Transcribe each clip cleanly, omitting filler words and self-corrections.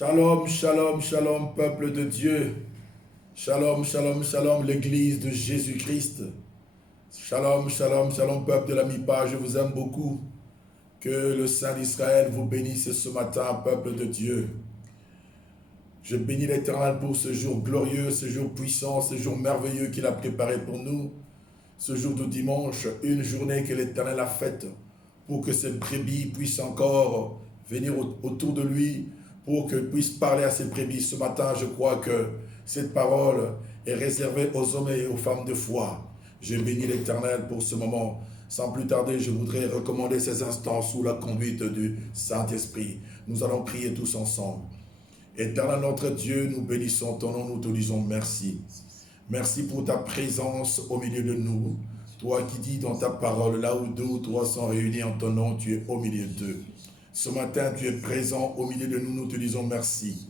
Shalom, shalom, shalom, peuple de Dieu. Shalom, shalom, shalom, l'église de Jésus-Christ. Shalom, shalom, shalom, peuple de la MIPA, je vous aime beaucoup. Que le Saint d'Israël vous bénisse ce matin, peuple de Dieu. Je bénis l'Éternel pour ce jour glorieux, ce jour puissant, ce jour merveilleux qu'il a préparé pour nous. Ce jour de dimanche, une journée que l'Éternel a faite pour que cette brebis puisse encore venir autour de lui, pour qu'il puisse parler à ses brebis. Ce matin, je crois que cette parole est réservée aux hommes et aux femmes de foi. Je bénis l'Éternel pour ce moment. Sans plus tarder, je voudrais recommander ces instants sous la conduite du Saint-Esprit. Nous allons prier tous ensemble. Éternel notre Dieu, nous bénissons ton nom, nous te disons merci. Merci pour ta présence au milieu de nous. Toi qui dis dans ta parole, là où deux ou trois sont réunis en ton nom, tu es au milieu d'eux. Ce matin, tu es présent au milieu de nous, nous te disons merci.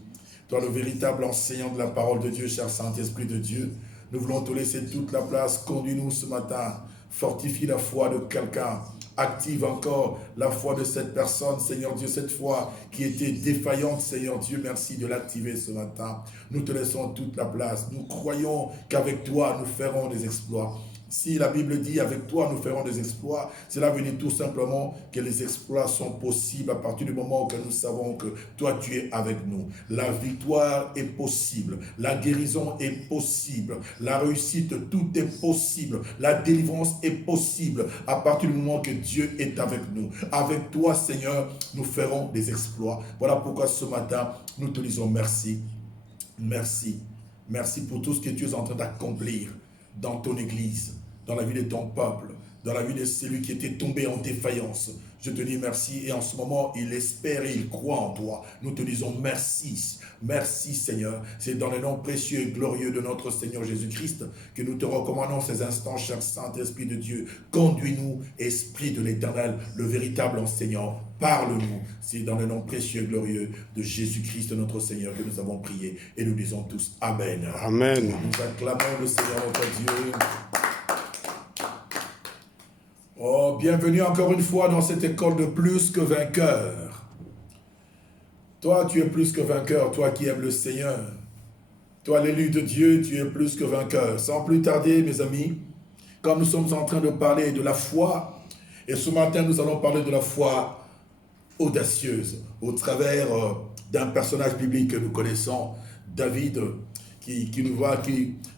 Toi, le véritable enseignant de la parole de Dieu, cher Saint-Esprit de Dieu, nous voulons te laisser toute la place. Conduis-nous ce matin. Fortifie la foi de quelqu'un. Active encore la foi de cette personne, Seigneur Dieu, cette foi qui était défaillante, Seigneur Dieu, merci de l'activer ce matin. Nous te laissons toute la place. Nous croyons qu'avec toi, nous ferons des exploits. Si la Bible dit avec toi nous ferons des exploits, cela veut dire tout simplement que les exploits sont possibles à partir du moment que nous savons que toi tu es avec nous. La victoire est possible, la guérison est possible, la réussite, tout est possible, la délivrance est possible à partir du moment que Dieu est avec nous. Avec toi Seigneur, nous ferons des exploits. Voilà pourquoi ce matin, nous te disons merci, merci, merci pour tout ce que tu es en train d'accomplir dans ton église, dans la vie de ton peuple, dans la vie de celui qui était tombé en défaillance. Je te dis merci et en ce moment, il espère et il croit en toi. Nous te disons merci. Merci Seigneur. C'est dans le nom précieux et glorieux de notre Seigneur Jésus-Christ que nous te recommandons ces instants, cher Saint-Esprit de Dieu. Conduis-nous, Esprit de l'Éternel, le véritable enseignant. Parle-nous. C'est dans le nom précieux et glorieux de Jésus-Christ, notre Seigneur, que nous avons prié. Et nous disons tous Amen. Amen. Nous acclamons le Seigneur notre Dieu. Oh, bienvenue encore une fois dans cette école de plus que vainqueur. Toi, tu es plus que vainqueur, toi qui aimes le Seigneur. Toi, l'élu de Dieu, tu es plus que vainqueur. Sans plus tarder, mes amis, comme nous sommes en train de parler de la foi, et ce matin, nous allons parler de la foi audacieuse, au travers d'un personnage biblique que nous connaissons, David,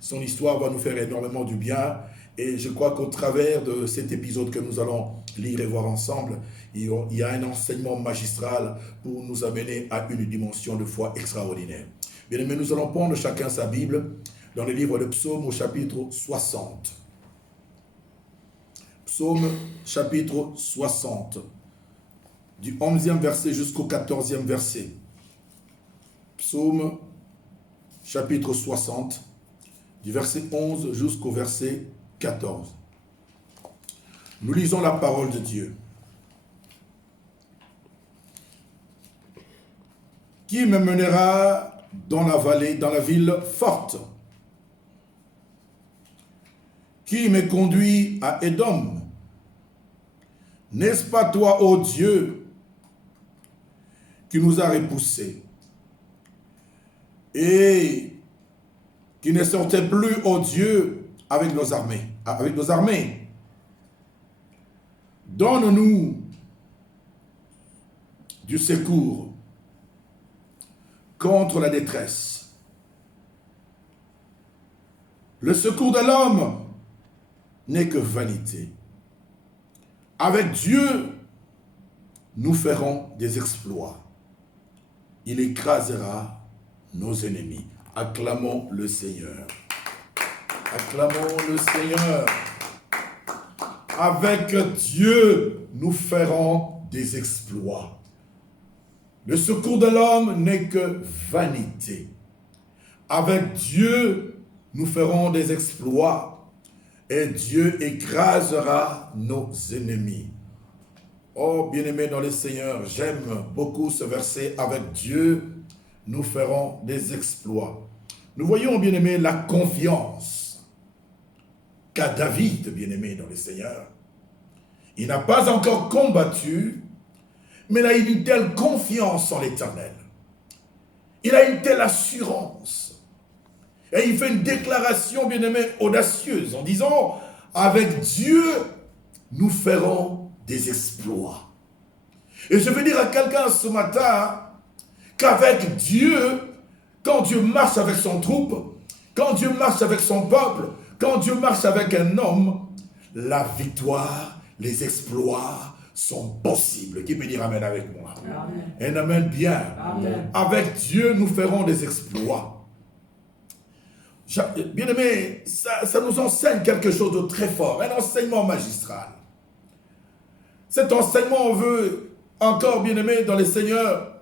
son histoire va nous faire énormément du bien. Et je crois qu'au travers de cet épisode que nous allons lire et voir ensemble, il y a un enseignement magistral pour nous amener à une dimension de foi extraordinaire. Bien aimé, nous allons prendre chacun sa Bible dans le livre de Psaume au chapitre 60. Psaume chapitre 60, du 11e verset jusqu'au 14e verset. Psaume chapitre 60, du verset 11 jusqu'au verset 14. Nous lisons la parole de Dieu. Qui me mènera dans la vallée, dans la ville forte? Qui me conduit à Édom? N'est-ce pas toi, ô Dieu, qui nous a repoussés et qui ne sortait plus, ô Dieu, avec nos armées. Donne-nous du secours contre la détresse. Le secours de l'homme n'est que vanité. Avec Dieu, nous ferons des exploits. Il écrasera nos ennemis. Acclamons le Seigneur. Acclamons le Seigneur. Avec Dieu, nous ferons des exploits. Le secours de l'homme n'est que vanité. Avec Dieu, nous ferons des exploits. Et Dieu écrasera nos ennemis. Oh, bien-aimés dans le Seigneur, j'aime beaucoup ce verset. Avec Dieu, nous ferons des exploits. Nous voyons, bien-aimés, la confiance qu'a David, bien-aimé dans le Seigneur. Il n'a pas encore combattu, mais il a une telle confiance en l'Éternel. Il a une telle assurance. Et il fait une déclaration, bien-aimé, audacieuse, en disant, avec Dieu, nous ferons des exploits. Et je veux dire à quelqu'un ce matin, qu'avec Dieu, quand Dieu marche avec son troupe, quand Dieu marche avec son peuple, quand Dieu marche avec un homme, la victoire, les exploits sont possibles. Qui peut dire amen avec moi? Amen. Un amen bien. Amen. Avec Dieu, nous ferons des exploits. Bien aimé, ça nous enseigne quelque chose de très fort, un enseignement magistral. Cet enseignement, on veut encore, bien aimé, dans les Seigneurs,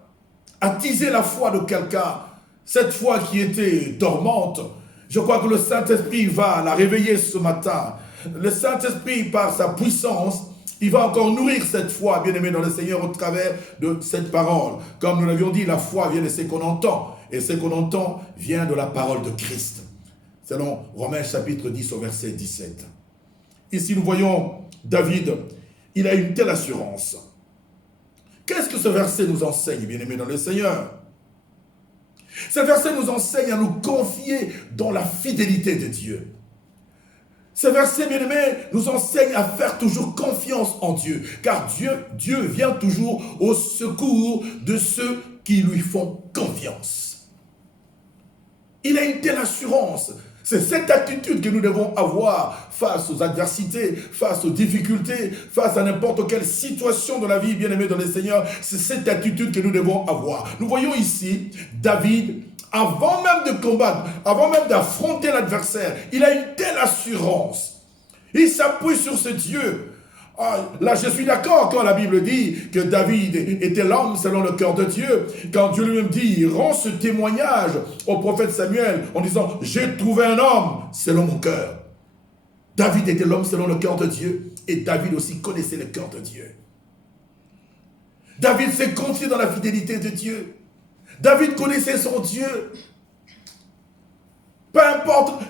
attiser la foi de quelqu'un, cette foi qui était dormante. Je crois que le Saint-Esprit va la réveiller ce matin. Le Saint-Esprit, par sa puissance, il va encore nourrir cette foi, bien aimé, dans le Seigneur au travers de cette parole. Comme nous l'avions dit, la foi vient de ce qu'on entend. Et ce qu'on entend vient de la parole de Christ. Selon Romains chapitre 10 au verset 17. Ici, nous voyons David, il a une telle assurance. Qu'est-ce que ce verset nous enseigne, bien aimé, dans le Seigneur? Ce verset nous enseigne à nous confier dans la fidélité de Dieu. Ce verset, bien aimé, nous enseigne à faire toujours confiance en Dieu. Car Dieu vient toujours au secours de ceux qui lui font confiance. Il a une telle assurance. C'est cette attitude que nous devons avoir face aux adversités, face aux difficultés, face à n'importe quelle situation de la vie, bien aimé dans le Seigneur. C'est cette attitude que nous devons avoir. Nous voyons ici David, avant même de combattre, avant même d'affronter l'adversaire, il a une telle assurance. Il s'appuie sur ce Dieu. Là, je suis d'accord quand la Bible dit que David était l'homme selon le cœur de Dieu. Quand Dieu lui-même dit, il rend ce témoignage au prophète Samuel en disant, j'ai trouvé un homme selon mon cœur. David était l'homme selon le cœur de Dieu et David aussi connaissait le cœur de Dieu. David s'est confié dans la fidélité de Dieu. David connaissait son Dieu. Peu importe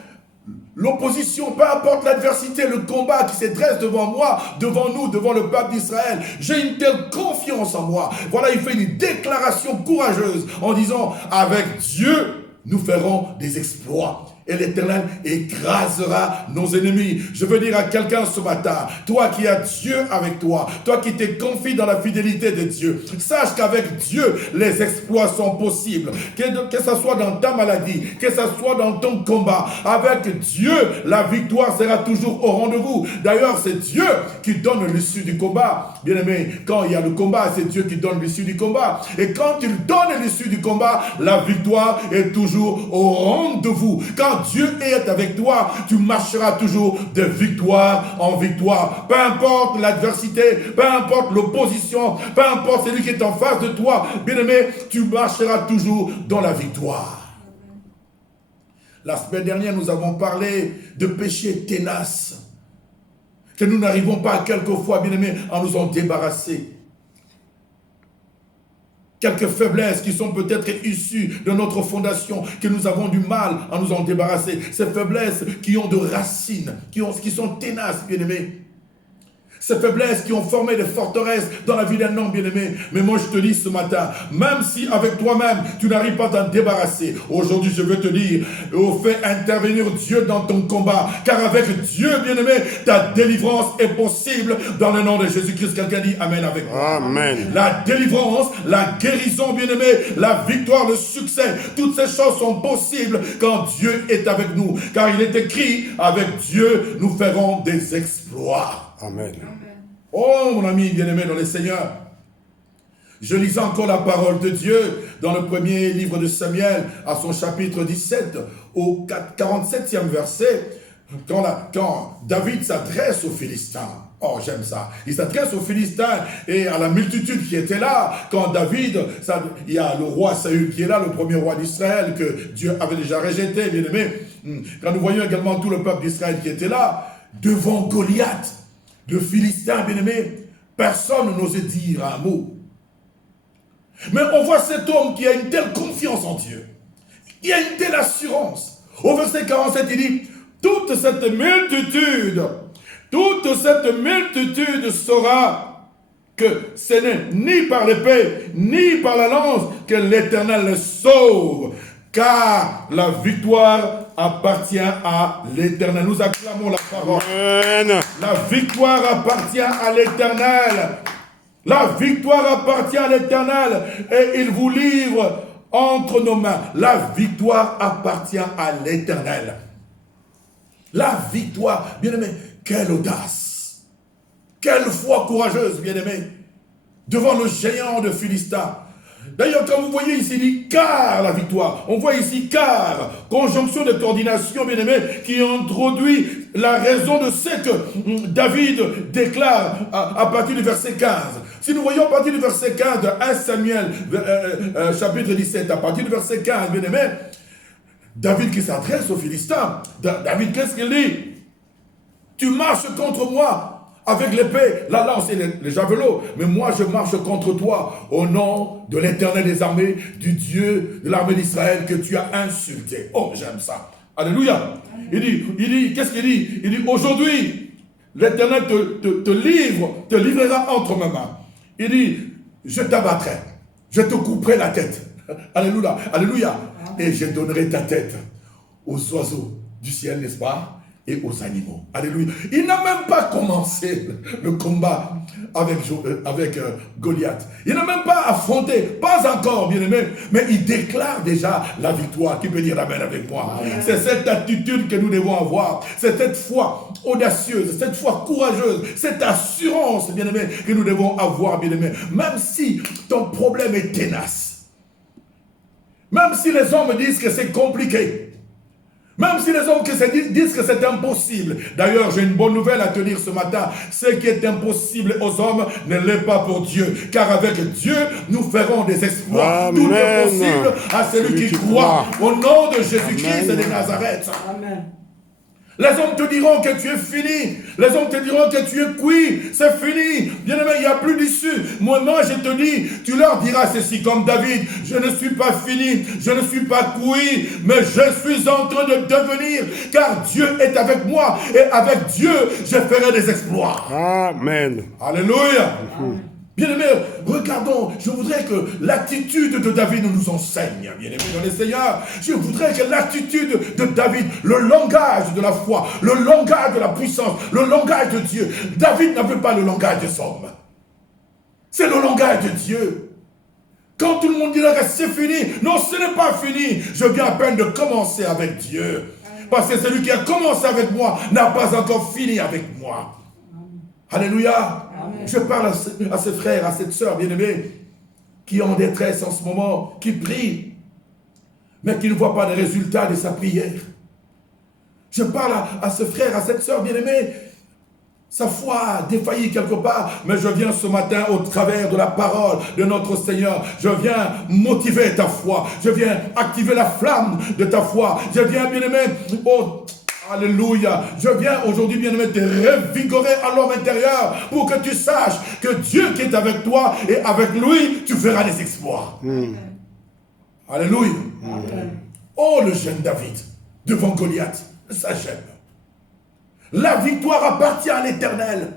l'opposition, peu importe l'adversité, le combat qui se dresse devant moi, devant nous, devant le peuple d'Israël, j'ai une telle confiance en moi. Voilà, il fait une déclaration courageuse en disant, avec Dieu, nous ferons des exploits. Et l'Éternel écrasera nos ennemis. Je veux dire à quelqu'un ce matin, toi qui as Dieu avec toi, toi qui te confies dans la fidélité de Dieu, sache qu'avec Dieu, les exploits sont possibles. Que ce soit dans ta maladie, que ce soit dans ton combat, avec Dieu, la victoire sera toujours au rendez-vous. D'ailleurs, c'est Dieu qui donne l'issue du combat. Bien aimé, quand il y a le combat, c'est Dieu qui donne l'issue du combat. Et quand il donne l'issue du combat, la victoire est toujours au rendez-vous. Quand Dieu est avec toi, tu marcheras toujours de victoire en victoire. Peu importe l'adversité, peu importe l'opposition, peu importe celui qui est en face de toi, bien-aimé, tu marcheras toujours dans la victoire. La semaine dernière, nous avons parlé de péché ténace, que nous n'arrivons pas quelquefois, bien-aimé, à nous en débarrasser. Quelques faiblesses qui sont peut-être issues de notre fondation, que nous avons du mal à nous en débarrasser. Ces faiblesses qui ont de racines, qui sont ténaces, bien-aimés. Ces faiblesses qui ont formé des forteresses dans la vie d'un homme bien-aimé. Mais moi je te dis ce matin, même si avec toi-même tu n'arrives pas à t'en débarrasser, aujourd'hui je veux te dire, fais intervenir Dieu dans ton combat, car avec Dieu bien-aimé, ta délivrance est possible dans le nom de Jésus-Christ. Quelqu'un dit Amen avec moi. Amen. La délivrance, la guérison bien-aimé, la victoire, le succès, toutes ces choses sont possibles quand Dieu est avec nous. Car il est écrit, avec Dieu nous ferons des exploits. Amen. Oh mon ami bien-aimé dans le Seigneur, je lisais encore la parole de Dieu dans le premier livre de Samuel à son chapitre 17 au 47e verset quand David s'adresse aux Philistins. Oh, j'aime ça. Il s'adresse aux Philistins et à la multitude qui était là. Quand David, il y a le roi Saül qui est là, le premier roi d'Israël que Dieu avait déjà rejeté, bien aimé. Quand nous voyons également tout le peuple d'Israël qui était là, devant Goliath, le Philistin, bien-aimé, personne n'osait dire un mot. Mais on voit cet homme qui a une telle confiance en Dieu. Il a une telle assurance. Au verset 47, il dit, toute cette multitude saura que ce n'est ni par l'épée, ni par la lance que l'Éternel les sauve, car la victoire appartient à l'Éternel. Nous acclamons la parole. Amen. La victoire appartient à l'Éternel. La victoire appartient à l'Éternel et il vous livre entre nos mains. La victoire appartient à l'Éternel. La victoire, bien-aimé, quelle audace, quelle foi courageuse, bien-aimé, devant le géant de Philistin. D'ailleurs, quand vous voyez ici, il dit car la victoire. On voit ici car, conjonction de coordination, bien-aimé, qui introduit la raison de ce que David déclare à partir du verset 15. Si nous voyons à partir du verset 15 de 1 Samuel, chapitre 17, à partir du verset 15, bien-aimé, David qui s'adresse aux Philistins. David, qu'est-ce qu'il dit? Tu marches contre moi avec l'épée, la lance et les javelots, mais moi je marche contre toi au nom de l'Éternel des armées, du Dieu de l'armée d'Israël que tu as insulté. Oh, j'aime ça. Alléluia. Il dit, qu'est-ce qu'il dit? Il dit, aujourd'hui, l'Éternel te livrera entre mes mains. Il dit, je t'abattrai, je te couperai la tête. Alléluia, alléluia. Et je donnerai ta tête aux oiseaux du ciel, n'est-ce pas? Et aux animaux. Alléluia. Il n'a même pas commencé le combat avec Goliath. Il n'a même pas affronté, pas encore, bien-aimé, mais il déclare déjà la victoire. Qui peut dire amen avec moi? C'est cette attitude que nous devons avoir. C'est cette foi audacieuse, cette foi courageuse, cette assurance, bien-aimé, que nous devons avoir, bien-aimé. Même si ton problème est ténace, même si les hommes disent que c'est compliqué, même si les hommes disent que c'est impossible. D'ailleurs, j'ai une bonne nouvelle à te dire ce matin. Ce qui est impossible aux hommes ne l'est pas pour Dieu. Car avec Dieu, nous ferons des exploits. Amen. Tout est possible à celui qui croit. Au nom de Jésus-Christ de Nazareth. Amen. Les hommes te diront que tu es fini. Les hommes te diront que tu es cuit. C'est fini. Bien-aimé, il n'y a plus d'issue. Moi, je te dis, tu leur diras ceci comme David. Je ne suis pas fini. Je ne suis pas cuit. Mais je suis en train de devenir. Car Dieu est avec moi. Et avec Dieu, je ferai des exploits. Amen. Alléluia. Amen. Bien-aimés, regardons, je voudrais que l'attitude de David nous enseigne, bien-aimés dans les Seigneurs. Je voudrais que l'attitude de David, le langage de la foi, le langage de la puissance, le langage de Dieu. David n'avait pas le langage des hommes. C'est le langage de Dieu. Quand tout le monde dira que c'est fini, non, ce n'est pas fini. Je viens à peine de commencer avec Dieu. Parce que celui qui a commencé avec moi n'a pas encore fini avec moi. Alléluia. Amen. Je parle à ces frères, à cette sœur bien-aimée qui est en détresse en ce moment, qui prie, mais qui ne voit pas les résultats de sa prière. Je parle à ce frère, à cette sœur bien-aimée, sa foi a défailli quelque part, mais je viens ce matin au travers de la parole de notre Seigneur. Je viens motiver ta foi, je viens activer la flamme de ta foi. Je viens bien-aimé, oh, alléluia. Je viens aujourd'hui, bien-aimé, te revigorer à l'homme intérieur pour que tu saches que Dieu qui est avec toi et avec lui, tu feras des exploits. Alléluia. Oh, le jeune David devant Goliath, ça j'aime. La victoire appartient à l'Éternel.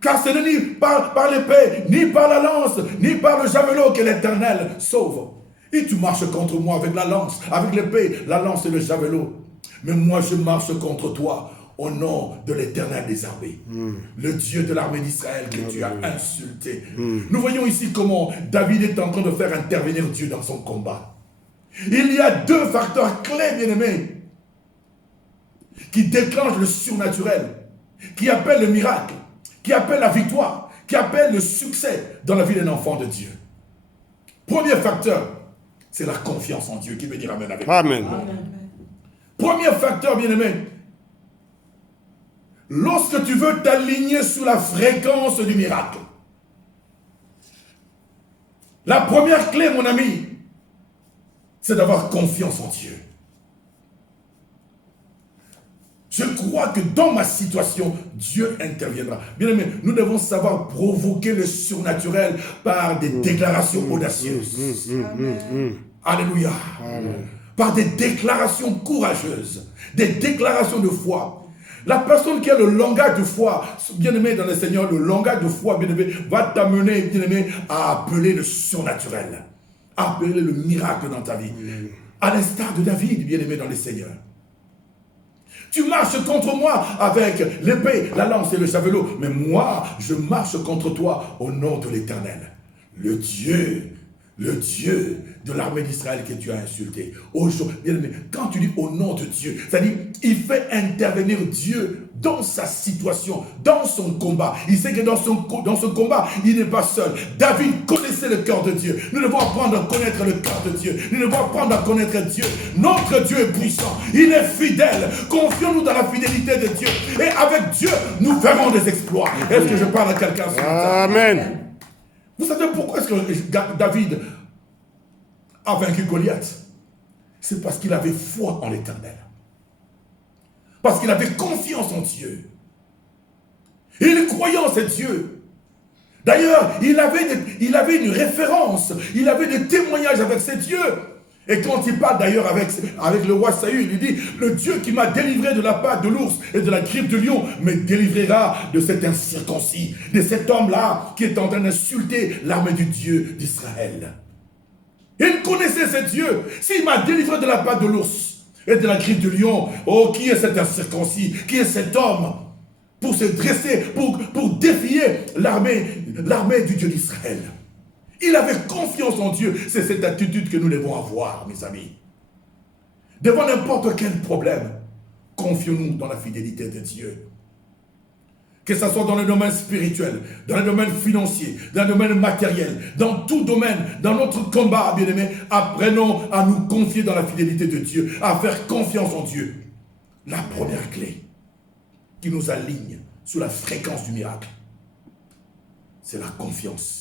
Car ce n'est ni par l'épée, ni par la lance, ni par le javelot que l'Éternel sauve. Et tu marches contre moi avec la lance, avec l'épée, la lance et le javelot. Mais moi je marche contre toi au nom de l'Éternel des armées. Le Dieu de l'armée d'Israël que tu as insulté. Nous voyons ici comment David est en train de faire intervenir Dieu dans son combat. Il y a deux facteurs clés, bien-aimés, qui déclenchent le surnaturel, qui appellent le miracle, qui appellent la victoire, qui appellent le succès dans la vie d'un enfant de Dieu. Premier facteur, c'est la confiance en Dieu. Qui veut dire amen avec moi? Amen. Premier facteur, bien-aimé, lorsque tu veux t'aligner sous la fréquence du miracle, la première clé, mon ami, c'est d'avoir confiance en Dieu. Je crois que dans ma situation, Dieu interviendra. Bien aimé, nous devons savoir provoquer le surnaturel par des déclarations audacieuses. Alléluia. Par des déclarations courageuses, des déclarations de foi. La personne qui a le langage de foi, bien-aimé dans le Seigneur, le langage de foi, bien-aimé, va t'amener, bien-aimé, à appeler le surnaturel, à appeler le miracle dans ta vie. À l'instar de David, bien-aimé dans le Seigneur. Tu marches contre moi avec l'épée, la lance et le javelot, mais moi, je marche contre toi au nom de l'Éternel. Le Dieu de l'armée d'Israël que tu as insulté. Aujourd'hui, bien-aimé, quand tu dis au nom de Dieu, c'est-à-dire, il fait intervenir Dieu dans sa situation, dans son combat. Il sait que dans ce combat, il n'est pas seul. David connaissait le cœur de Dieu. Nous devons apprendre à connaître le cœur de Dieu. Nous devons apprendre à connaître Dieu. Notre Dieu est puissant. Il est fidèle. Confions-nous dans la fidélité de Dieu. Et avec Dieu, nous verrons des exploits. Est-ce que je parle à quelqu'un ce matin? Amen. Vous savez pourquoi est-ce que David a vaincu Goliath? C'est parce qu'il avait foi en l'Éternel. Parce qu'il avait confiance en Dieu. Il croyait en ce Dieu. D'ailleurs, il avait une référence. Il avait des témoignages avec ce Dieu. Et quand il parle d'ailleurs avec le roi Saül, il dit, le Dieu qui m'a délivré de la patte de l'ours et de la griffe de lion me délivrera de cet incirconcis, de cet homme-là qui est en train d'insulter l'armée du Dieu d'Israël. Il connaissait ce Dieu. S'il m'a délivré de la patte de l'ours et de la griffe de lion, oh, qui est cet incirconcis? Qui est cet homme pour se dresser, pour défier l'armée du Dieu d'Israël? Il avait confiance en Dieu. C'est cette attitude que nous devons avoir, mes amis. Devant n'importe quel problème, confions-nous dans la fidélité de Dieu. Que ce soit dans le domaine spirituel, dans le domaine financier, dans le domaine matériel, dans tout domaine, dans notre combat, bien-aimés, apprenons à nous confier dans la fidélité de Dieu, à faire confiance en Dieu. La première clé qui nous aligne sur la fréquence du miracle, c'est la confiance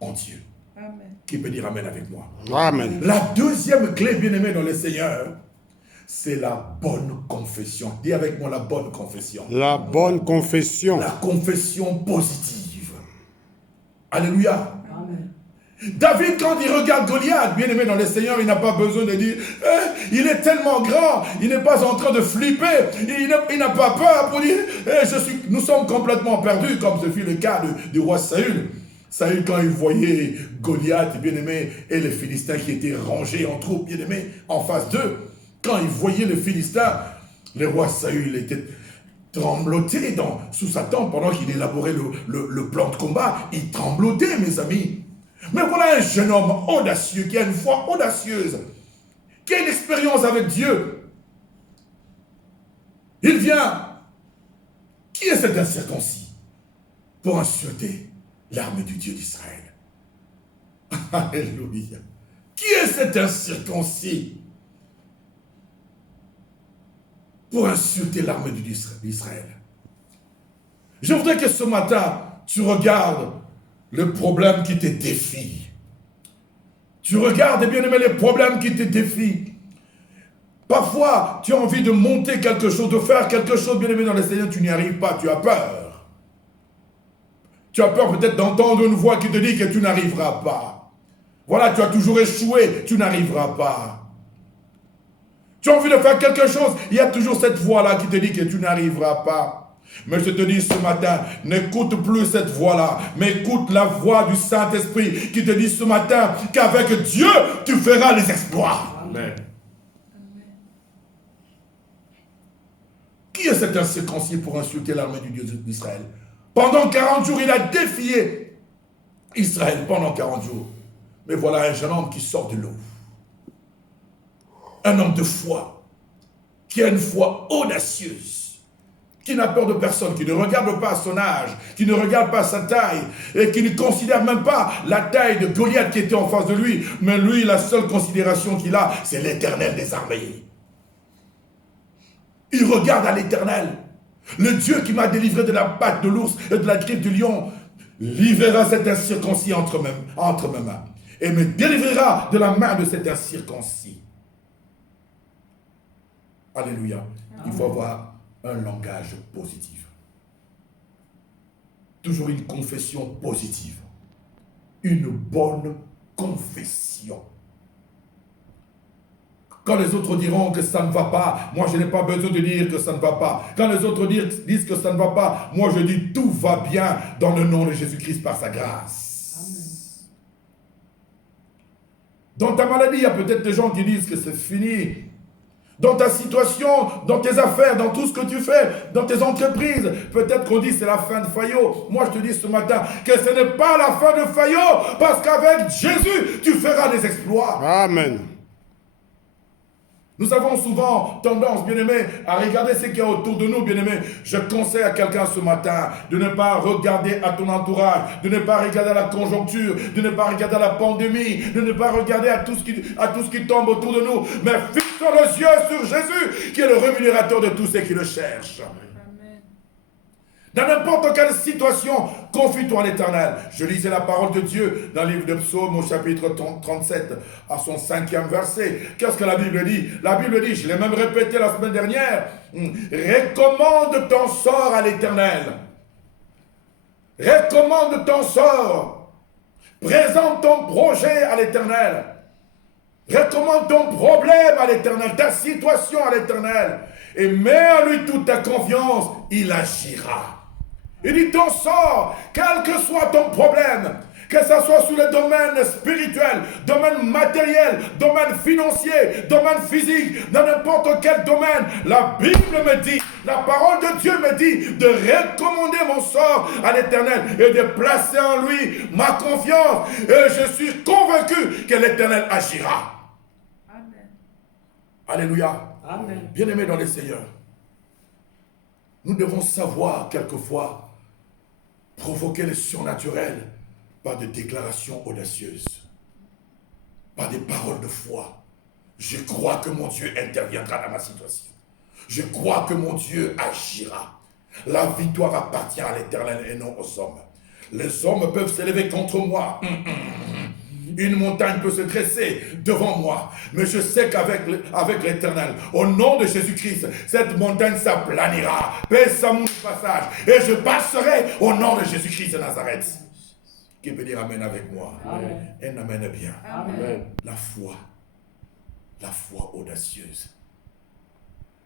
en Dieu. Amen. Qui peut dire Amen avec moi? Amen. La deuxième clé, bien-aimé dans le Seigneur, c'est la bonne confession. Dis avec moi la bonne confession. La bonne confession. La confession positive. Alléluia. Amen. David, quand il regarde Goliath, bien-aimé dans le Seigneur, il n'a pas besoin de dire il est tellement grand, il n'est pas en train de flipper, il n'a pas peur pour dire nous sommes complètement perdus, comme ce fut le cas du roi Saül. Saül, quand il voyait Goliath, bien-aimé, et les Philistins qui étaient rangés en troupes, bien-aimé, en face d'eux, quand il voyait les Philistins, le roi Saül était trembloté sous sa tente pendant qu'il élaborait le plan de combat. Il tremblotait, mes amis. Mais voilà un jeune homme audacieux, qui a une foi audacieuse, qui a une expérience avec Dieu. Il vient. Qui est cet incirconcis pour insulter l'armée du Dieu d'Israël? Alléluia. Qui est cet incirconcis pour insulter l'armée du Dieu d'Israël? Je voudrais que ce matin, tu regardes le problème qui te défie. Tu regardes, bien aimé, les problèmes qui te défient. Parfois, tu as envie de monter quelque chose, de faire quelque chose, bien aimé, dans le Seigneur, tu n'y arrives pas, tu as peur. Tu as peur peut-être d'entendre une voix qui te dit que tu n'arriveras pas. Voilà, tu as toujours échoué, tu n'arriveras pas. Tu as envie de faire quelque chose, il y a toujours cette voix-là qui te dit que tu n'arriveras pas. Mais je te dis ce matin, n'écoute plus cette voix-là, mais écoute la voix du Saint-Esprit qui te dit ce matin qu'avec Dieu, tu feras les exploits. Amen. Qui est cet incirconcis pour insulter l'armée du Dieu d'Israël? Pendant 40 jours, il a défié Israël pendant 40 jours. Mais voilà un jeune homme qui sort de l'eau. Un homme de foi, qui a une foi audacieuse, qui n'a peur de personne, qui ne regarde pas son âge, qui ne regarde pas sa taille, et qui ne considère même pas la taille de Goliath qui était en face de lui. Mais lui, la seule considération qu'il a, c'est l'Éternel des armées. Il regarde à l'Éternel. Le Dieu qui m'a délivré de la patte de l'ours et de la griffe du lion livrera cet incirconcis entre mes mains et me délivrera de la main de cet incirconcis. Alléluia. Amen. Il faut avoir un langage positif. Toujours une confession positive. Une bonne confession. Quand les autres diront que ça ne va pas, moi je n'ai pas besoin de dire que ça ne va pas. Quand les autres disent que ça ne va pas, moi je dis tout va bien dans le nom de Jésus-Christ par sa grâce. Amen. Dans ta maladie, il y a peut-être des gens qui disent que c'est fini. Dans ta situation, dans tes affaires, dans tout ce que tu fais, dans tes entreprises, peut-être qu'on dit c'est la fin de Fayot. Moi je te dis ce matin que ce n'est pas la fin de Fayot, parce qu'avec Jésus, tu feras des exploits. Amen. Nous avons souvent tendance, bien-aimés, à regarder ce qu'il y a autour de nous, bien-aimés. Je conseille à quelqu'un ce matin de ne pas regarder à ton entourage, de ne pas regarder à la conjoncture, de ne pas regarder à la pandémie, de ne pas regarder à tout ce qui tombe autour de nous, mais fixons les yeux sur Jésus, qui est le rémunérateur de tous ceux qui le cherchent. Dans n'importe quelle situation, confie-toi en l'Éternel. Je lisais la parole de Dieu dans le livre de Psaume au chapitre 37, à son 5e verset. Qu'est-ce que la Bible dit? La Bible dit, je l'ai même répété la semaine dernière, recommande ton sort à l'Éternel. Recommande ton sort. Présente ton projet à l'Éternel. Recommande ton problème à l'Éternel, ta situation à l'Éternel. Et mets en lui toute ta confiance, il agira. Il dit ton sort, quel que soit ton problème, que ce soit sur le domaine spirituel, domaine matériel, domaine financier, domaine physique, dans n'importe quel domaine, la Bible me dit, la parole de Dieu me dit de recommander mon sort à l'Éternel et de placer en lui ma confiance. Et je suis convaincu que l'Éternel agira. Amen. Alléluia. Amen. Bien-aimés dans le Seigneur, nous devons savoir quelquefois provoquer le surnaturel par des déclarations audacieuses, par des paroles de foi. Je crois que mon Dieu interviendra dans ma situation. Je crois que mon Dieu agira. La victoire appartient à l'Éternel et non aux hommes. Les hommes peuvent s'élever contre moi. Une montagne peut se dresser devant moi. Mais je sais qu'avec l'Éternel, au nom de Jésus-Christ, cette montagne s'aplanira. Pèse à mon passage. Et je passerai au nom de Jésus-Christ de Nazareth. Qui peut dire Amen avec moi? Amen. Et Amen bien. Amen. La foi audacieuse.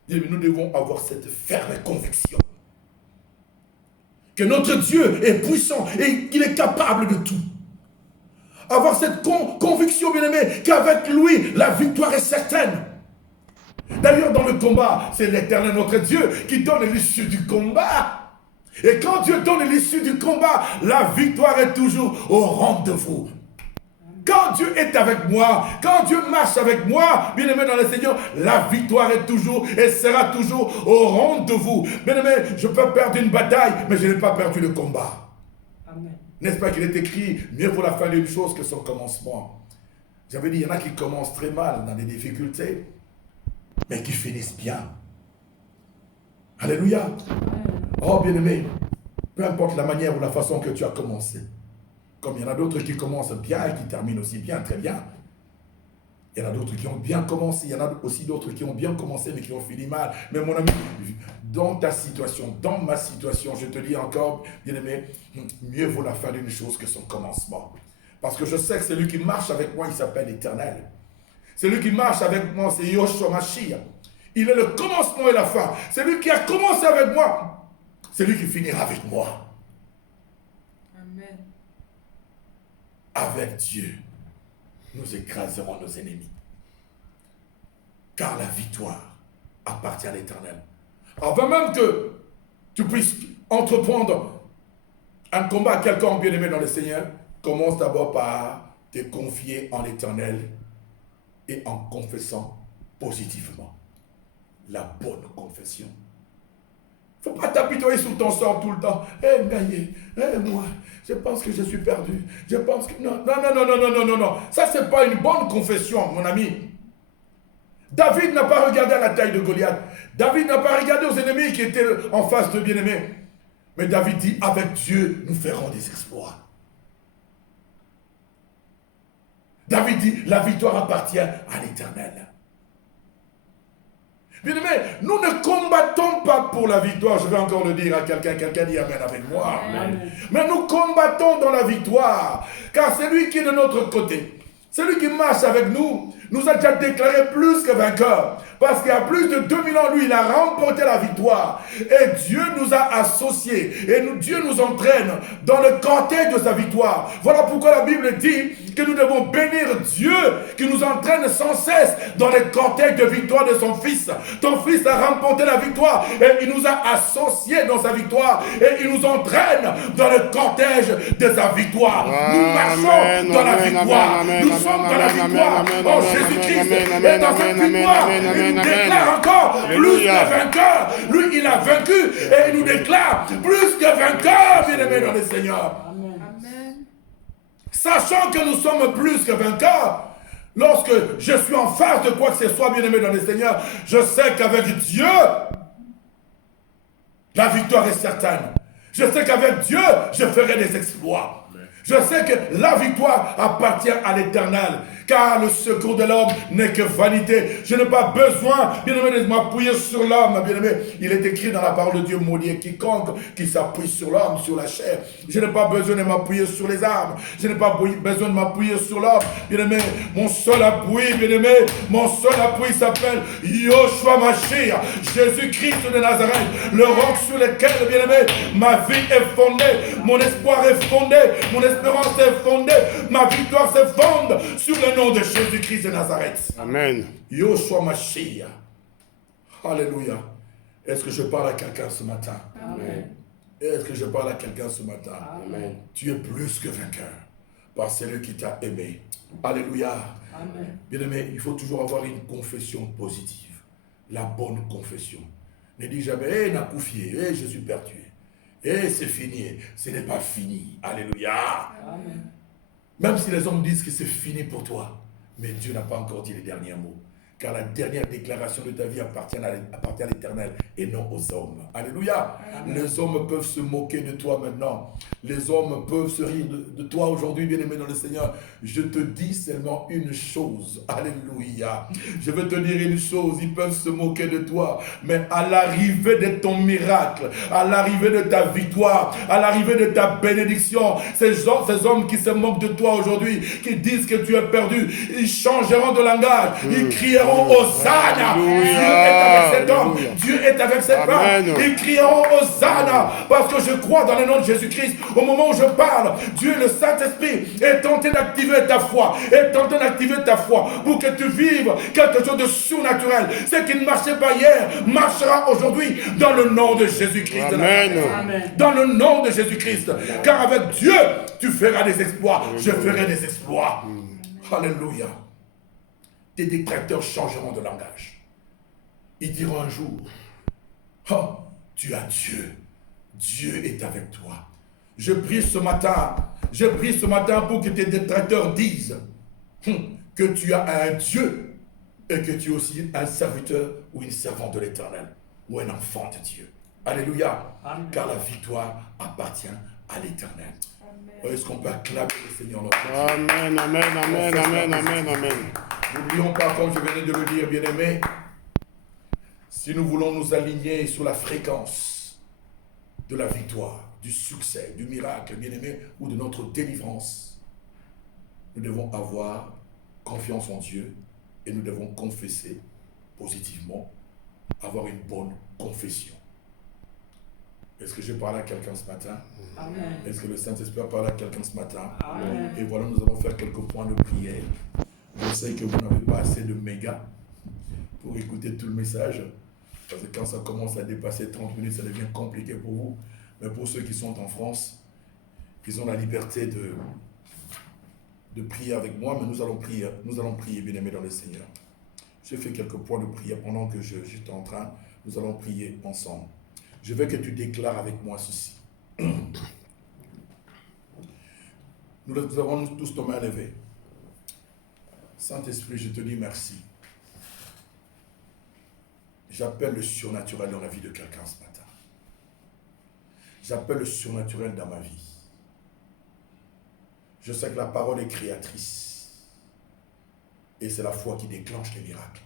Nous devons avoir cette ferme conviction que notre Dieu est puissant et qu'il est capable de tout. Avoir cette conviction, bien-aimé, qu'avec lui, la victoire est certaine. D'ailleurs, dans le combat, c'est l'Éternel, notre Dieu, qui donne l'issue du combat. Et quand Dieu donne l'issue du combat, la victoire est toujours au rendez-vous. Quand Dieu est avec moi, quand Dieu marche avec moi, bien-aimé dans le Seigneur, la victoire est toujours et sera toujours au rendez-vous. Bien-aimé, je peux perdre une bataille, mais je n'ai pas perdu le combat. N'est-ce pas qu'il est écrit, mieux vaut la fin d'une chose que son commencement. J'avais dit, il y en a qui commencent très mal dans des difficultés, mais qui finissent bien. Alléluia. Oh bien-aimé, peu importe la manière ou la façon que tu as commencé. Comme il y en a d'autres qui commencent bien et qui terminent aussi bien, très bien. Il y en a d'autres qui ont bien commencé, il y en a aussi d'autres qui ont bien commencé mais qui ont fini mal. Mais mon ami, dans ta situation, dans ma situation, je te dis encore, bien-aimé, mieux vaut la fin d'une chose que son commencement. Parce que je sais que celui qui marche avec moi, il s'appelle l'Éternel. Celui qui marche avec moi, c'est Yoshua Mashiach. Il est le commencement et la fin. Celui qui a commencé avec moi, c'est lui qui finira avec moi. Amen. Avec Dieu, nous écraserons nos ennemis. Car la victoire appartient à l'Éternel. Avant même que tu puisses entreprendre un combat à quelqu'un bien-aimé dans le Seigneur, commence d'abord par te confier en l'Éternel et en confessant positivement la bonne confession. Il ne faut pas t'apitoyer sur ton sort tout le temps. Moi, je pense que je suis perdu. Je pense que... Non. Ça, ce n'est pas une bonne confession, mon ami. David n'a pas regardé à la taille de Goliath. David n'a pas regardé aux ennemis qui étaient en face de bien-aimés. Mais David dit, avec Dieu, nous ferons des exploits. David dit, la victoire appartient à l'Éternel. Bien-aimé, nous ne combattons pas pour la victoire. Je vais encore le dire à quelqu'un. Quelqu'un dit Amen avec moi. Amen. Mais nous combattons dans la victoire. Car c'est lui qui est de notre côté. Celui qui marche avec nous nous a déjà déclaré plus que vainqueurs. Parce qu'il y a plus de 2000 ans, lui, il a remporté la victoire. Et Dieu nous a associés. Et Dieu nous entraîne dans le cortège de sa victoire. Voilà pourquoi la Bible dit que nous devons bénir Dieu qui nous entraîne sans cesse dans le cortège de victoire de son Fils. Ton Fils a remporté la victoire et il nous a associés dans sa victoire. Et il nous entraîne dans le cortège de sa victoire. Nous marchons dans la victoire. Nous sommes dans la victoire en Jésus-Christ. Et dans cette victoire, il nous déclare encore plus que vainqueur. Lui, il a vaincu et il nous déclare plus que vainqueur, bien-aimés dans le Seigneur. Amen. Sachant que nous sommes plus que vainqueurs, lorsque je suis en face de quoi que ce soit, bien-aimé dans le Seigneur, je sais qu'avec Dieu, la victoire est certaine. Je sais qu'avec Dieu, je ferai des exploits. Je sais que la victoire appartient à l'Éternel, car le secours de l'homme n'est que vanité. Je n'ai pas besoin, bien-aimé, de m'appuyer sur l'homme, bien-aimé. Il est écrit dans la parole de Dieu, maudit quiconque qui s'appuie sur l'homme, sur la chair. Je n'ai pas besoin de m'appuyer sur les armes. Je n'ai pas besoin de m'appuyer sur l'homme, bien-aimé. Mon seul appui, bien-aimé, mon seul appui s'appelle Yoshua Mashiach, Jésus-Christ de Nazareth, le roc sur lequel, bien-aimé, ma vie est fondée, mon espoir est fondé, mon espérance est fondée, ma victoire se fonde sur le nom de Jésus-Christ de Nazareth. Amen. Yoshua Mashiach. Alléluia. Est-ce que je parle à quelqu'un ce matin? Amen. Est-ce que je parle à quelqu'un ce matin? Amen. Tu es plus que vainqueur par celui qui t'a aimé. Alléluia. Amen. Bien-aimé, il faut toujours avoir une confession positive. La bonne confession. Ne dis jamais, Nakoufié, je suis perdu. C'est fini. Ce n'est pas fini. Alléluia. Amen. Même si les hommes disent que c'est fini pour toi, mais Dieu n'a pas encore dit les derniers mots. Car la dernière déclaration de ta vie appartient à l'Éternel et non aux hommes. Alléluia. Amen. Les hommes peuvent se moquer de toi maintenant. Les hommes peuvent se rire de toi aujourd'hui, bien-aimé dans le Seigneur. Je te dis seulement une chose. Alléluia. Je veux te dire une chose. Ils peuvent se moquer de toi. Mais à l'arrivée de ton miracle, à l'arrivée de ta victoire, à l'arrivée de ta bénédiction, ces hommes qui se moquent de toi aujourd'hui, qui disent que tu es perdu, ils changeront de langage. Ils crieront Hosanna. Dieu est avec cet homme. Dieu est avec cette femme. Ils crieront Hosanna. Parce que je crois dans le nom de Jésus-Christ. Au moment où je parle, Dieu, le Saint-Esprit, est tenté d'activer ta foi. Est tenté d'activer ta foi pour que tu vives quelque chose de surnaturel. Ce qui ne marchait pas hier marchera aujourd'hui dans le nom de Jésus-Christ. Amen. Dans le nom de Jésus-Christ. Car avec Dieu, tu feras des exploits. Je ferai des exploits. Alléluia. Tes détracteurs changeront de langage. Ils diront un jour, oh, tu as Dieu. Dieu est avec toi. Je prie ce matin pour que tes détracteurs disent que tu as un Dieu et que tu es aussi un serviteur ou une servante de l'Éternel ou un enfant de Dieu. Alléluia. Amen. Car la victoire appartient à l'Éternel. Est-ce qu'on peut acclamer le Seigneur notre Dieu? Amen, amen, amen, amen, amen, amen. N'oublions pas, comme je venais de le dire, bien-aimés, si nous voulons nous aligner sur la fréquence de la victoire, du succès, du miracle, bien-aimés, ou de notre délivrance, nous devons avoir confiance en Dieu et nous devons confesser positivement, avoir une bonne confession. Est-ce que je parle à quelqu'un ce matin? Amen. Est-ce que le Saint-Esprit parle à quelqu'un ce matin? Amen. Et voilà, nous allons faire quelques points de prière. Je sais que vous n'avez pas assez de mégas pour écouter tout le message. Parce que quand ça commence à dépasser 30 minutes, ça devient compliqué pour vous. Mais pour ceux qui sont en France, ils ont la liberté de prier avec moi. Mais nous allons prier, bien-aimés dans le Seigneur. J'ai fait quelques points de prière pendant que j'étais en train. Nous allons prier ensemble. Je veux que tu déclares avec moi ceci. Nous avons tous nos mains levées. Saint-Esprit, je te dis merci. J'appelle le surnaturel dans la vie de quelqu'un ce matin. J'appelle le surnaturel dans ma vie. Je sais que la parole est créatrice. Et c'est la foi qui déclenche les miracles.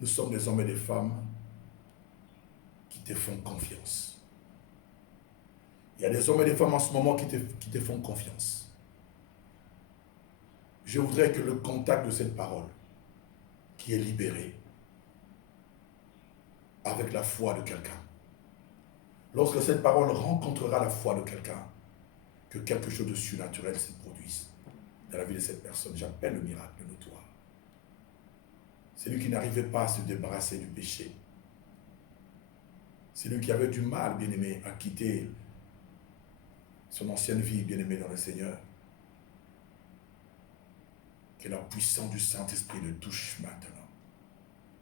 Nous sommes des hommes et des femmes qui te font confiance. Il y a des hommes et des femmes en ce moment qui te font confiance. je voudrais que le contact de cette parole, qui est libérée, avec la foi de quelqu'un, lorsque cette parole rencontrera la foi de quelqu'un, que quelque chose de surnaturel se produise dans la vie de cette personne. J'appelle le miracle notoire. C'est lui qui n'arrivait pas à se débarrasser du péché. C'est lui qui avait du mal, bien-aimé, à quitter son ancienne vie, bien-aimé dans le Seigneur. Que la puissance du Saint-Esprit le touche maintenant.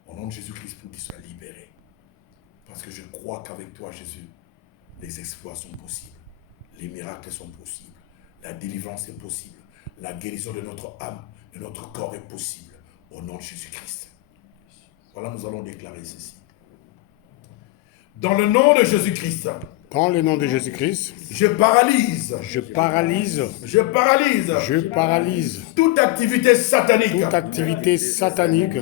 Au nom de Jésus-Christ, pour qu'il soit libéré. Parce que je crois qu'avec toi, Jésus, les exploits sont possibles. Les miracles sont possibles. La délivrance est possible. La guérison de notre âme, de notre corps est possible. Au nom de Jésus-Christ. Voilà, nous allons déclarer ceci. Dans le nom de Jésus-Christ. Dans le nom de Jésus-Christ, Je paralyse. je paralyse. Je paralyse. Je paralyse Toute activité satanique. toute activité satanique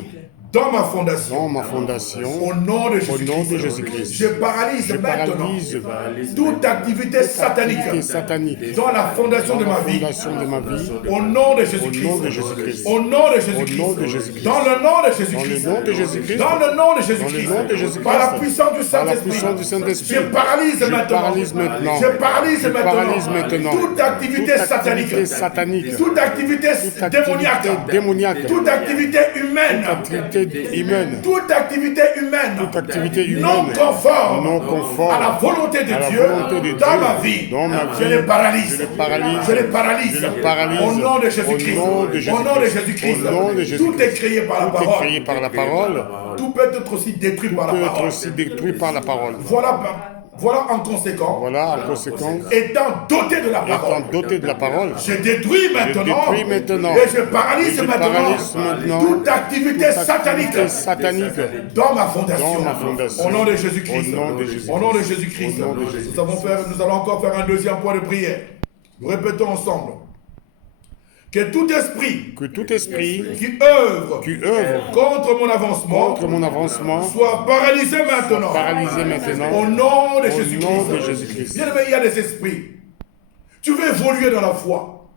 Dans ma fondation. dans ma fondation. Au nom de Au nom de Jésus-Christ. Jésus-Christ. Je paralyse Je maintenant paralyse toute activité satanique activité satanique dans la fondation de dans ma la vie. fondation de ma vie. Au nom de Au Jésus-Christ. nom de Jésus-Christ. Au nom de Au Jésus-Christ. nom de Jésus-Christ. Dans le nom de Dans le Jésus-Christ. nom de Jésus-Christ. Dans le nom de Dans Jésus-Christ. le nom de Jésus-Christ. Par la puissance du Par la Saint-Esprit. puissance du Saint-Esprit. Je paralyse Je maintenant. paralyse maintenant. Je paralyse Je paralyse maintenant. toute activité Toute activité satanique. satanique. Toute activité démoniaque. démoniaque. Toute activité humaine. Activité humaine. Toute activité humaine. Toute activité humaine. Non conforme. Non conforme à la volonté de à la Dieu volonté de dans Dieu. ma vie. Dans ma Je vie. les paralyse. Je les paralyse. Je les paralyse. Je les paralyse. Au nom de Jésus-Christ. Au nom de Au nom de Jésus-Christ. Jésus-Christ. Au nom de Jésus-Christ. Tout est créé par la Tout est parole. créé par la parole. Tout peut être aussi détruit par la Peut être parole. aussi détruit par la parole. Voilà en conséquent, Voilà, en conséquence, étant doté de la parole, étant doté de la parole, je détruis maintenant, détruis maintenant. et je paralyse Je maintenant, paralyse maintenant toute activité satanique satanique dans ma fondation. dans ma fondation. Au nom de Jésus-Christ. Au nom de Jésus-Christ. Au nom de Jésus-Christ. Au nom de Jésus-Christ. Nous allons encore faire un deuxième point de prière. Nous répétons ensemble. Que tout esprit Que tout esprit qui œuvre qui œuvre contre mon avancement contre mon avancement soit paralysé maintenant. paralysé maintenant Au nom de au Jésus-Christ. nom de Jésus-Christ. Bien aimé, il y a des esprits. Tu veux évoluer dans la foi.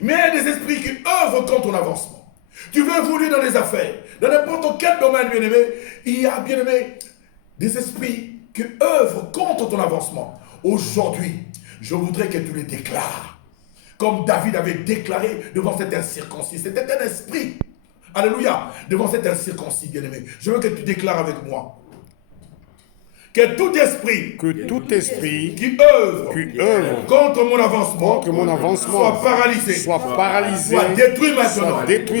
Mais il y a des esprits qui œuvrent contre ton avancement. Tu veux évoluer dans les affaires. Dans n'importe quel domaine, bien aimé, il y a, bien aimé, des esprits qui œuvrent contre ton avancement. Aujourd'hui, je voudrais que tu les déclares. Comme David avait déclaré devant cet incirconcis. C'était un esprit. Alléluia. Devant cet incirconcis, bien-aimé. Je veux que tu déclares avec moi. Que tout esprit qui œuvre contre mon avancement soit paralysé. Soit détruit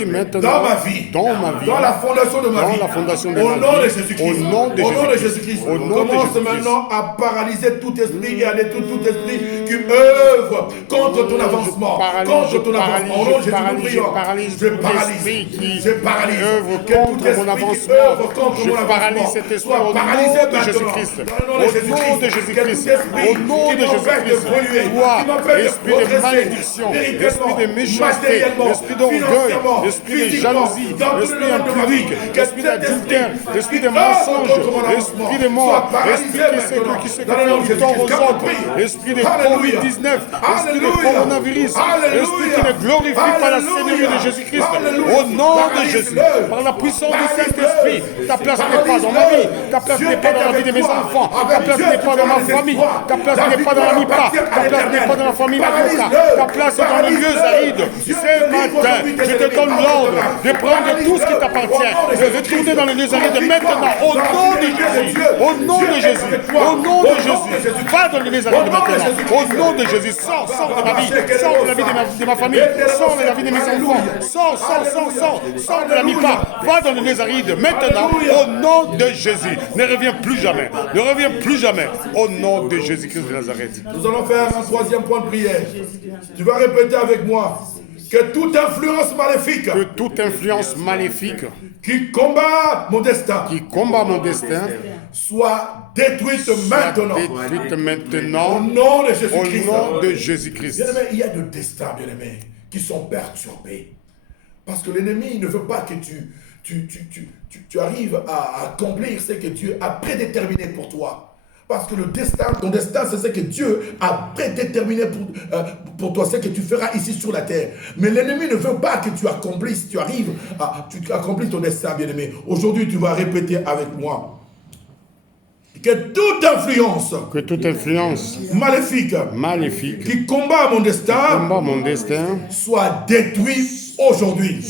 maintenant. Dans ma vie. Dans la fondation de ma vie. Au nom de Jésus-Christ. Commence maintenant à paralyser tout esprit et à détruire tout esprit qui œuvre contre ton avancement. Contre ton avancement. Au nom de Jésus, nous prions. Je paralyse. contre mon avancement. Je paralyse cet esprit au nom de Jésus-Christ. Au nom de Jésus-Christ. Au nom de Jésus-Christ. Toi, esprit de malédiction, esprit de méchanceté, esprit d'orgueil, esprit de jalousie, esprit impudique, esprit d'adultère, esprit de mensonge, esprit de mort, esprit qui se fait tort aux autres, esprit de Covid-19, esprit de coronavirus, esprit qui ne glorifie pas la Seigneurie de Jésus-Christ. Au nom de Jésus, par la puissance du Saint-Esprit, ta place n'est pas dans ma vie, ta place n'est pas dans la vie de mes enfants, ta place n'est pas dans ma famille, ta place n'est pas dans la MIPA, ta place n'est pas dans la famille Makoka, ta place est dans les lieux arides. Ce matin, je te donne l'ordre de prendre tout ce qui t'appartient, de retourner dans les lieux arides maintenant, au nom de Jésus, au nom de Jésus, au nom de Jésus. Va dans les lieux arides maintenant, au nom de Jésus. Sors de ma vie, sors de la vie de ma famille, sors de la vie de mes enfants, sors de la MIPA, va dans les lieux arides maintenant, au nom de Jésus. Ne reviens plus jamais. Ne reviens plus jamais. Au nom de Jésus-Christ de Nazareth. Nous allons faire un troisième point de prière. Tu vas répéter avec moi. Que toute influence maléfique. Que toute influence maléfique. Qui combat mon destin. Qui combat mon destin. Soit détruite maintenant. Détruite maintenant. Au nom de Jésus-Christ. Au nom de Jésus-Christ. Bien-aimé, il y a des destins, bien-aimés, qui sont perturbés. Parce que l'ennemi ne veut pas que tu arrives à accomplir ce que Dieu a prédéterminé pour toi. Parce que le destin, ton destin, c'est ce que Dieu a prédéterminé pour toi, ce que tu feras ici sur la terre. Mais l'ennemi ne veut pas que tu accomplisses, tu accomplisses ton destin, bien-aimé. Aujourd'hui, tu vas répéter avec moi. Que toute influence maléfique qui combat mon destin soit détruite aujourd'hui.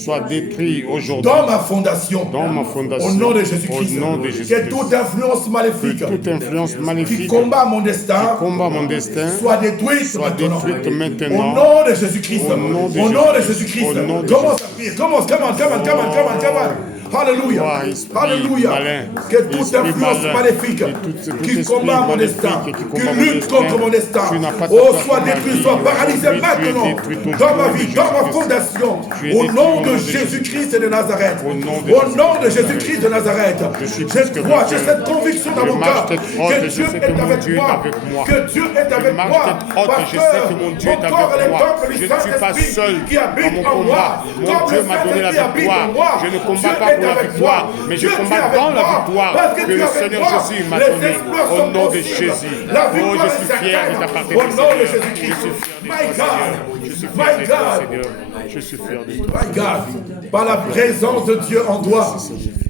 Dans ma fondation. Au nom de Jésus-Christ. Que toute influence maléfique qui combat mon destin soit détruite maintenant. Au nom de Jésus-Christ. Au nom de Jésus-Christ. Commence à prier. Commence. Come on. Alléluia. Alléluia. Que toute influence maléfique qui combat mon destin, qui lutte contre mon destin, soit détruite, soit paralysée maintenant dans ma vie, dans ma fondation. Au nom de Jésus-Christ de Nazareth. Au nom de Jésus-Christ de Nazarête. Je crois, j'ai cette conviction dans mon cœur que Dieu est avec moi. Que Dieu est avec moi. Parce que mon corps est le temple du Saint-Esprit qui habite en moi. Mon Dieu m'a donné la victoire. Je ne combats pas pour la victoire, mais je combats dans la victoire que le Seigneur Jésus m'a donné. Au nom de Jésus. Oh, je suis fier de t'appartenir, Seigneur. Je suis fier de toi, Seigneur. Je suis fier de toi. My God, par la présence de Dieu en toi.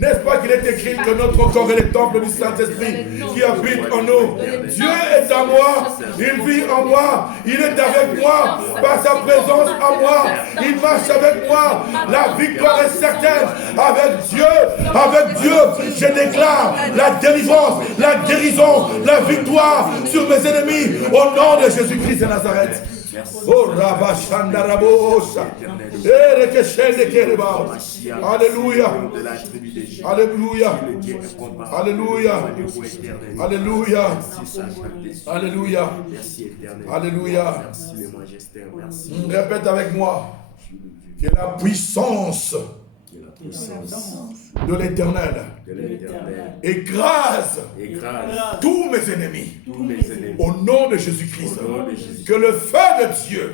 N'est-ce pas qu'il est écrit que notre corps est le temple du Saint-Esprit qui habite en nous? Dieu est en moi, il vit en moi, il est avec moi, par sa présence en moi, il marche avec moi. La victoire est certaine. Avec Dieu, je déclare la délivrance, la guérison, la victoire sur mes ennemis au nom de Jésus-Christ de Nazareth. Oh, Rabashandarabosha. Alléluia. Alléluia. Alléluia. Alléluia. Alléluia. Alléluia. Répète avec moi que la puissance de l'Éternel écrase tous mes ennemis au nom de Jésus-Christ. Que le feu de Dieu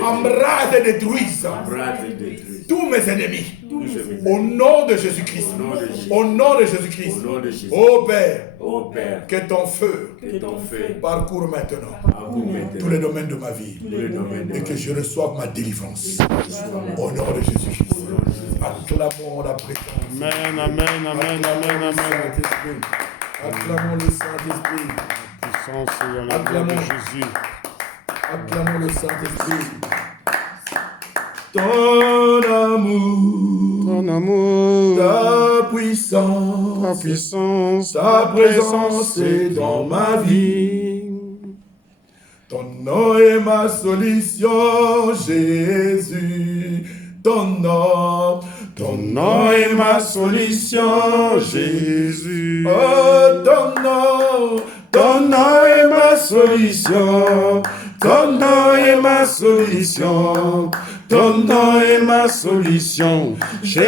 embrase et détruise tous mes ennemis au nom de Jésus-Christ. Au nom de Jésus-Christ. Ô Père, que ton feu parcourt maintenant tous les domaines de ma vie et que je reçoive ma délivrance au nom de Jésus-Christ. Acclamons la présence. Amen, amen, amen, amen, amen. Acclamons le Saint-Esprit. Puissance dans le nom de Jésus. Acclamons le Saint-Esprit. Ton amour, ta puissance, ta présence est dans ma vie. Ton nom est ma solution, Jésus. Ton nom est ma solution, Jésus. Oh, ton nom est ma solution. Ton nom est ma solution. Ton nom est ma solution, Jésus.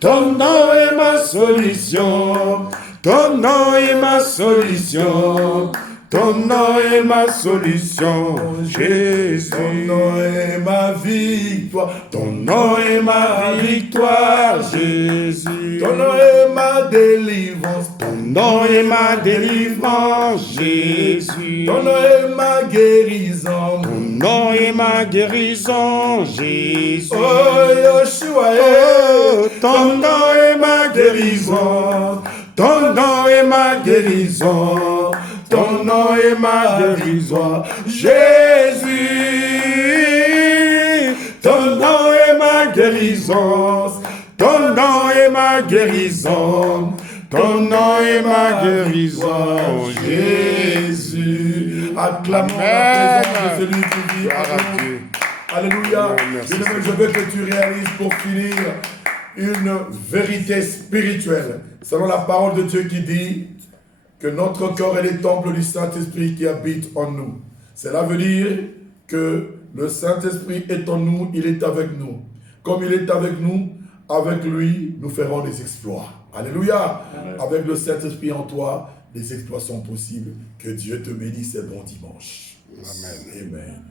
Ton nom est ma solution. Ton nom est ma solution. Ton nom est ma solution, Jésus. Ton nom est ma victoire. Ton nom est ma victoire, Jésus. Ton nom est ma délivrance. Ton nom est ma délivrance, Jésus. Ton nom est ma guérison. Ton nom est ma guérison, Jésus. Oh, Yeshua, ton nom est ma guérison. Ton nom est ma guérison. Ton nom est ma guérison, Jésus. Ton nom est ma guérison. Ton nom est ma guérison. Ton nom est ma guérison, Jésus. Acclamons la présence de celui qui vit à Dieu. Alléluia. Je veux que tu réalises pour finir une vérité spirituelle. Selon la parole de Dieu qui dit que notre corps est le temple du Saint-Esprit qui habite en nous. Cela veut dire que le Saint-Esprit est en nous, il est avec nous. Comme il est avec nous, avec lui, nous ferons des exploits. Alléluia. Amen. Avec le Saint-Esprit en toi, les exploits sont possibles. Que Dieu te bénisse et bon dimanche. Amen. Amen.